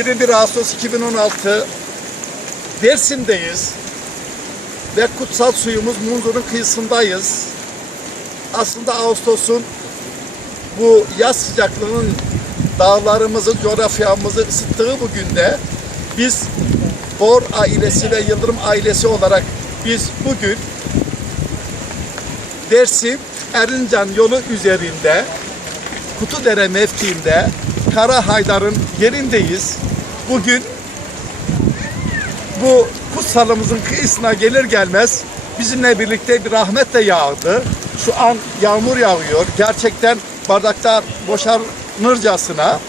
21 Ağustos 2016 Dersim'deyiz ve kutsal suyumuz Munzur'un kıyısındayız. Aslında Ağustos'un bu yaz sıcaklığının dağlarımızı, coğrafyamızı ısıttığı bu günde biz Bor ailesi ve Yıldırım ailesi olarak biz bugün Dersim Erincan yolu üzerinde Kutudere mevkiinde Kara Haydar'ın yerindeyiz. Bugün bu kutsalımızın kıyısına gelir gelmez bizimle birlikte bir rahmet de yağdı. Şu an yağmur yağıyor. Gerçekten bardaklar boşanırcasına.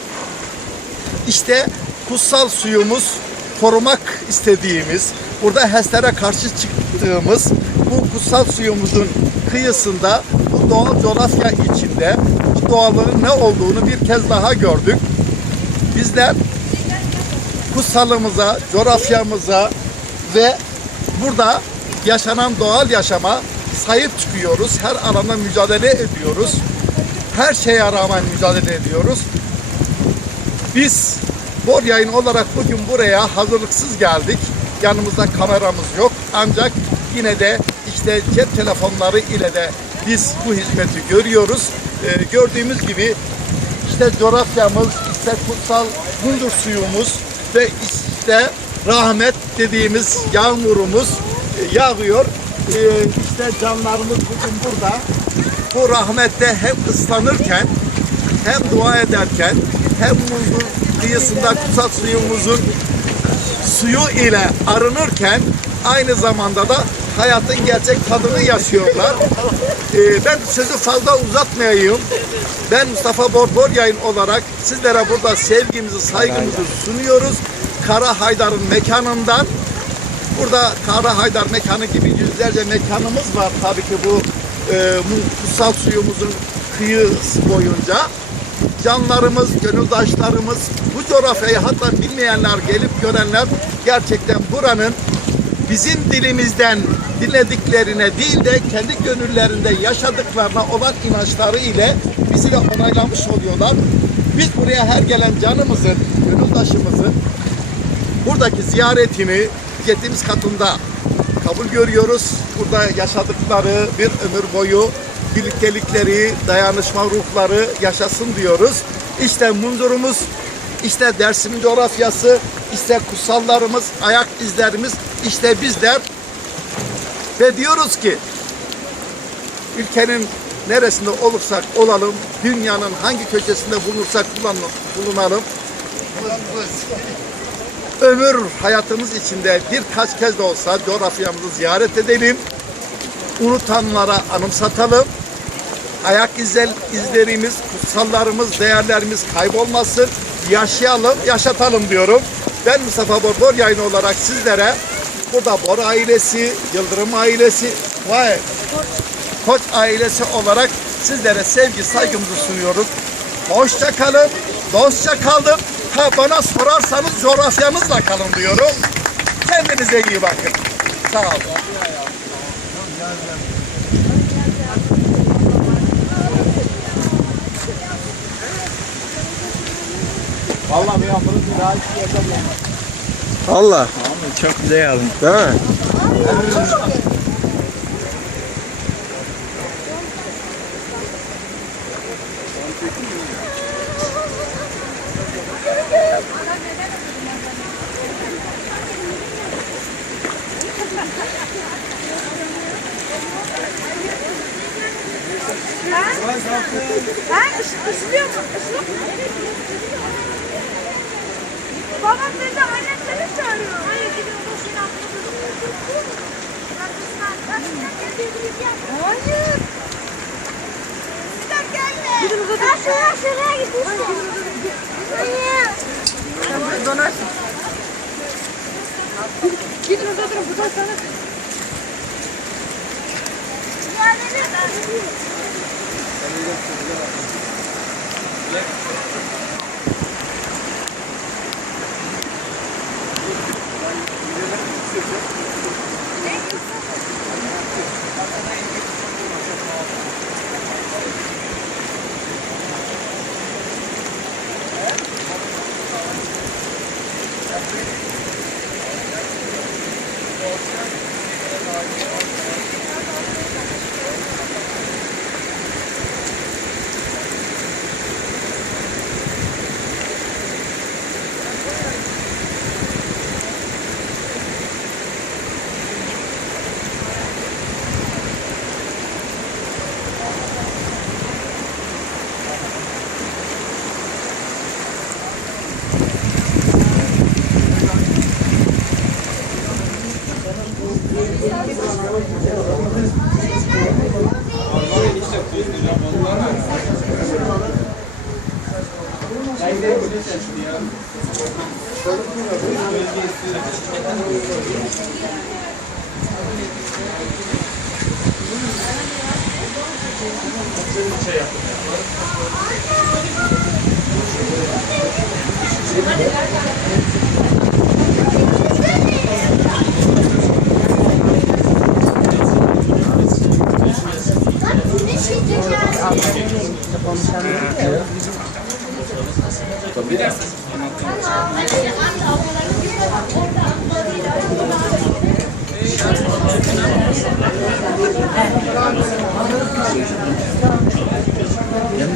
İşte kutsal suyumuz korumak istediğimiz, burada HES'lere karşı çıktığımız bu kutsal suyumuzun kıyısında, bu doğal coğrafya içinde bu doğalın ne olduğunu bir kez daha gördük. Bizler kutsalımıza, coğrafyamıza ve burada yaşanan doğal yaşama sahip çıkıyoruz. Her alanda mücadele ediyoruz. Her şeye rağmen mücadele ediyoruz. Biz Bor yayın olarak bugün buraya hazırlıksız geldik. Yanımızda kameramız yok. Ancak yine de işte cep telefonları ile de biz bu hizmeti görüyoruz. Ee, gördüğümüz gibi işte coğrafyamız, işte kutsal Hundur suyumuz ve işte rahmet dediğimiz yağmurumuz e, yağıyor. Ee, işte canlarımız bugün burada. Bu rahmette hem ıslanırken hem dua ederken hem muzun kıyısında kutsal suyumuzun suyu ile arınırken aynı zamanda da hayatın gerçek tadını yaşıyorlar. Ee, ben sözü fazla uzatmayayım. Ben Mustafa Borbor yayın olarak sizlere burada sevgimizi, saygımızı sunuyoruz. Kara Haydar'ın mekanından. Burada Kara Haydar mekanı gibi yüzlerce mekanımız var tabii ki bu e, kutsal suyumuzun kıyısı boyunca canlarımız, gönüldaşlarımız, bu coğrafyayı hatta bilmeyenler, gelip görenler gerçekten buranın bizim dilimizden dinlediklerine değil de kendi gönüllerinde yaşadıklarına olan inançları ile bizi de onaylamış oluyorlar. Biz buraya her gelen canımızın, gönüldaşımızın buradaki ziyaretini gittiğimiz katında kabul görüyoruz. Burada yaşadıkları bir ömür boyu birliktelikleri, dayanışma ruhları yaşasın diyoruz. İşte munzurumuz, işte Dersim'in coğrafyası, işte kutsallarımız, ayak izlerimiz, işte bizler. Ve diyoruz ki ülkenin neresinde olursak olalım, dünyanın hangi köşesinde bulunursak bulunalım, ömür hayatımız içinde birkaç kez de olsa coğrafyamızı ziyaret edelim. Unutanlara anımsatalım. Ayak izler, izlerimiz, kutsallarımız, değerlerimiz kaybolmasın. Yaşayalım, yaşatalım diyorum. Ben Mustafa Bor, Bor yayını olarak sizlere burada Bor ailesi, Yıldırım ailesi, vay, Koç ailesi olarak sizlere sevgi, saygımızı sunuyorum. Hoşça kalın, dostça kalın. Ha bana sorarsanız coğrafyanızla kalın diyorum. Kendinize iyi bakın. Sağ olun. Vallahi bir daha hiç yapamam. Allah. Tamam çok güzel yazdım. Değil mi? Ha? Isı, ısınıyor mu? Isınıyor mu? Babam dedi annem seni çağırıyor. Hayır gidiyor atladı. Hayır. Sen gelme. Gidin uzatın. Ben şuraya şuraya gitmiştim. Hayır. Sen burada donarsın. Gidin uzatın bu sana. Obrigado.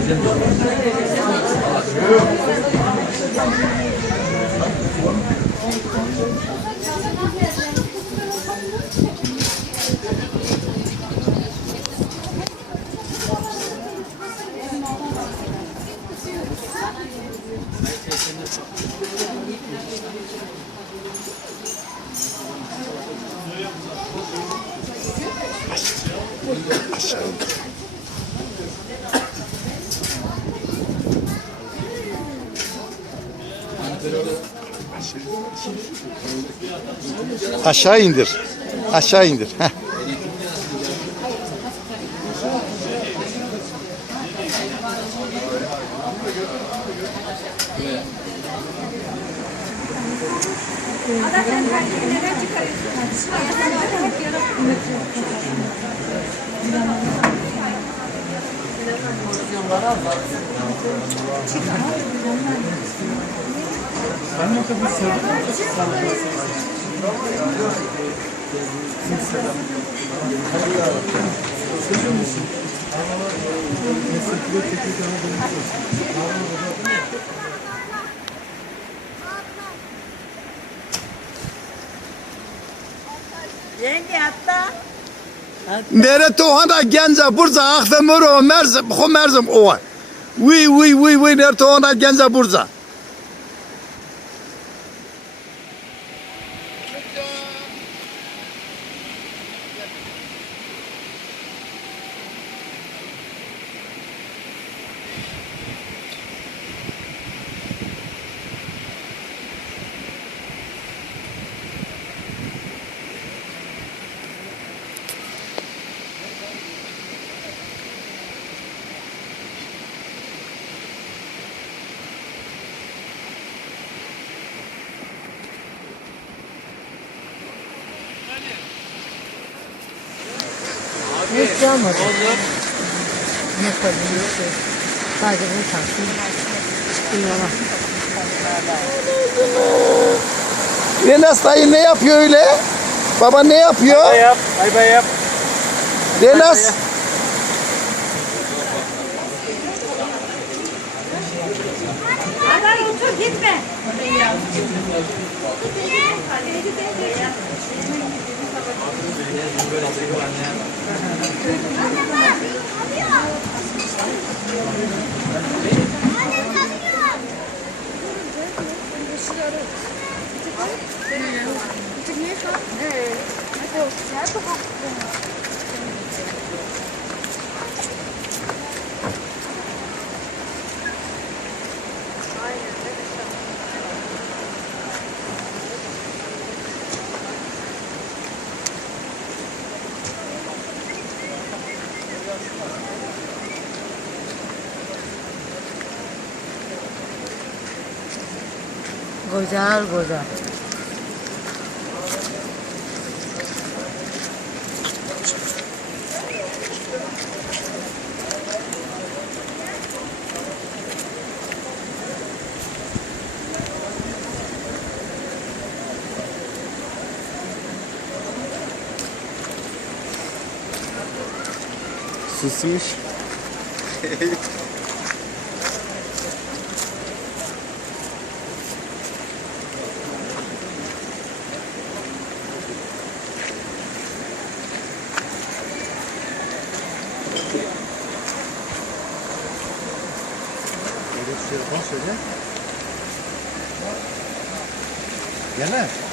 Benim. Aşağı indir. Aşağı indir. Heh. Yenge hatta. Nere tohana genza burza ahve muro merzim khu merzim ova. Wi wi wi wi nere tohana genza burza. Hiç gelmedi. Ne koydum? Sadece bunu taktım. Yola. Renas dayı ne yapıyor öyle? Baba ne yapıyor? yap. Bay bay yap. Renas. Hadi otur gitme. Thank you. Güzel güzel. Susmuş. Gene.